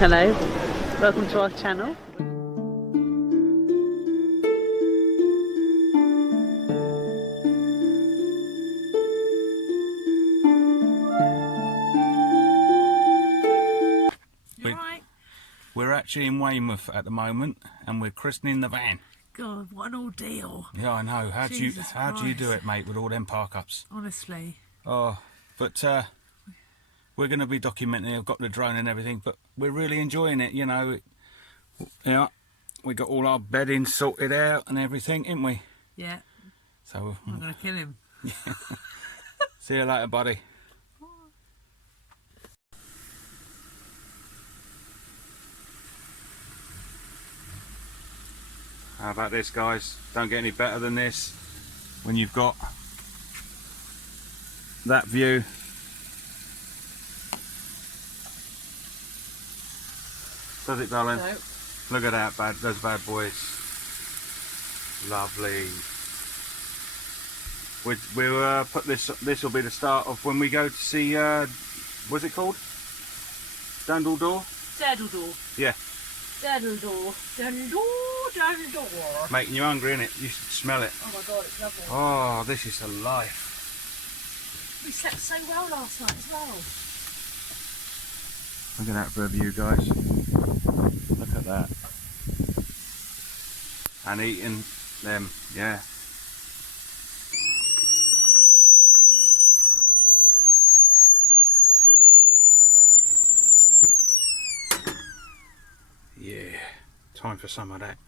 Hello, welcome to our channel. We're actually in Weymouth at the moment, and we're christening the van. God, what an ordeal. Yeah, I know. How do you do it, mate, with all them park-ups? Honestly. Oh, but we're going to be documenting. I've got the drone and everything, but we're really enjoying it. You know, yeah, we got all our bedding sorted out and everything, ain't we? Yeah. So I'm going to kill him. See you later, buddy. How about this, guys? Don't get any better than this when you've got that view. Does it, darling? No. Look at that, those bad boys. Lovely. We'll put this. This will be the start of when we go to see. What's it called? Dandledore. Daddledore. Yeah. Daddledore. Daddledore. Daddledore. Making you hungry, innit? You should smell it. Oh my God, it's lovely. Oh, this is the life. We slept so well last night as well. Look at that for a view, guys. Look at that. And eating them, yeah. Yeah, time for some of that.